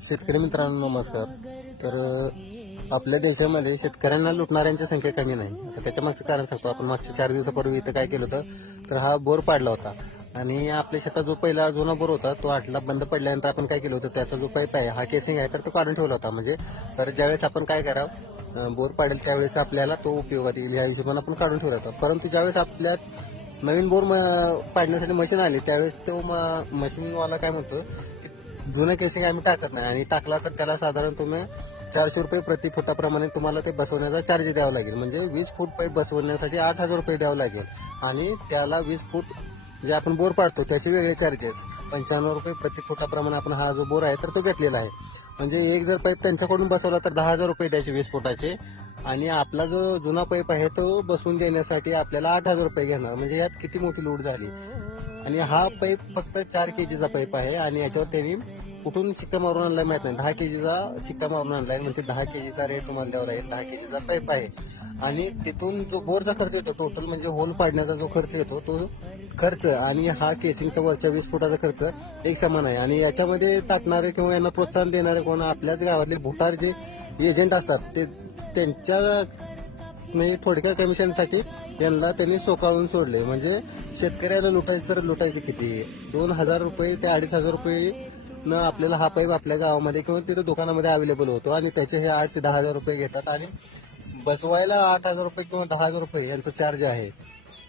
शेतकरी मित्रांनो नमस्कार. तर आपल्या देशामध्ये शेतकऱ्यांना लुटणाऱ्यांची संख्या कमी नाही. आता त्याच्या मागचं कारण सांगतो. आपण मागच्या 4 दिवसापूर्वी इथं काय केलं होतं, तर हा बोर पाडला होता आणि आपल्या शेतात जो पहिला जुना बोर होता तो आटला बंद पडल्यानंतर आपण काय केलं होतं, त्याचा जो पाईप आहे हा केसिंग आहे तर तो काढून ठेवला होता. म्हणजे तर ज्यावेळेस आपण काय करावं, बोर पाडेल त्यावेळेस आपल्याला तो उपयोगात येईल या हिशोबाने आपण काढून ठेवला होता. परंतु ज्यावेळेस आपल्या नवीन बोर पाडण्यासाठी मशीन आली त्यावेळेस तो मशीनवाला काय म्हणतो, जुनं केसिंग आम्ही टाकत नाही आणि टाकला तर त्याला साधारण तुम्ही 400 रुपये प्रति फुटाप्रमाणे तुम्हाला ते बसवण्याचा चार्ज द्यावा लागेल. म्हणजे 20 फूट पाईप बसवण्यासाठी 8,000 रुपये द्यावं लागेल आणि त्याला 20 फूट जे आपण बोर पाडतो त्याचे वेगळे चार्जेस 95 रुपये प्रति फुटाप्रमाणे आपण हा जो बोर आहे तर तो घेतलेला आहे. म्हणजे एक जर पाईप त्यांच्याकडून बसवला तर 10,000 रुपये द्यायचे 20 फुटाचे आणि आपला जो जुना पाईप आहे तो बसवून देण्यासाठी आपल्याला 8,000 रुपये घेणार. म्हणजे यात किती मोठी लूट झाली. आणि हा पाईप फक्त 4 केजीचा पाईप आहे आणि याच्यावर त्यांनी कुठून शिक्का मारून आणलाय माहित नाही. 10 केजीचा शिक्का मारून आणलाय. म्हणजे 10 केजीचा रेट तुम्हाला द्यावा लागेल. 10 केजीचा पाईप आहे आणि तिथून जो बोरचा खर्च येतो टोटल म्हणजे होल पाडण्याचा जो खर्च येतो तो खर्च आणि हा केसिंगचा वरच्या 20 फुटाचा खर्च एक समान आहे. आणि याच्यामध्ये टाकणारे किंवा यांना प्रोत्साहन देणारे कोण आपल्याच गावातले भुटार जे एजंट असतात ते त्यांच्या म्हणजे थोडक्या कमिशनसाठी यांना त्यांनी सोकाळून सोडले. म्हणजे शेतकऱ्याला लुटायचं तर लुटायचे किती, 2,000 रुपये ते 2,500 रुपये न आपल्याला हा पाईप आपल्या गावामध्ये किंवा तिथं दुकानामध्ये अवेलेबल होतो आणि त्याचे हे 8 ते 10,000 रुपये घेतात आणि बसवायला 8,000 रुपये किंवा 10,000 रुपये यांचा चार्ज आहे.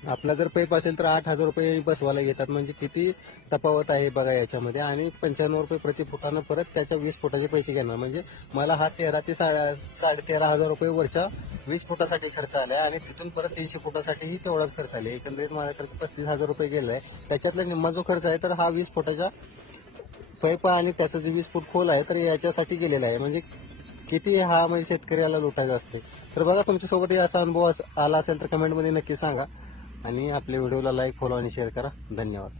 आपला जर पाईप असेल तर 8,000 रुपये बसवायला घेतात. म्हणजे किती तफावत आहे बघा याच्यामध्ये. आणि 95 रुपये प्रति फुटानं परत त्याच्या 20 फुटाचे पैसे घेणार. म्हणजे मला हा 13 ते 13,500 रुपये वरच्या 20 फुटासाठी खर्च आला आणि तिथून परत 300 फुटासाठीही तेवढाच खर्च आले. एकंदरीत माझा खर्च 35,000 रुपये गेलाय. त्याच्यातला निम्मा जो खर्च आहे तर हा 20 फुटाचा पाईप आणि त्याचं जे 20 फूट खोल आहे तर याच्यासाठी गेलेला आहे. म्हणजे किती हा म्हणजे शेतकऱ्याला लुटायचा असते. तर बघा तुमच्यासोबतही असा अनुभव आला असेल तर कमेंटमध्ये नक्की सांगा आणि आपल्या व्हिडिओला लाईक फॉलो आणि शेअर करा. धन्यवाद.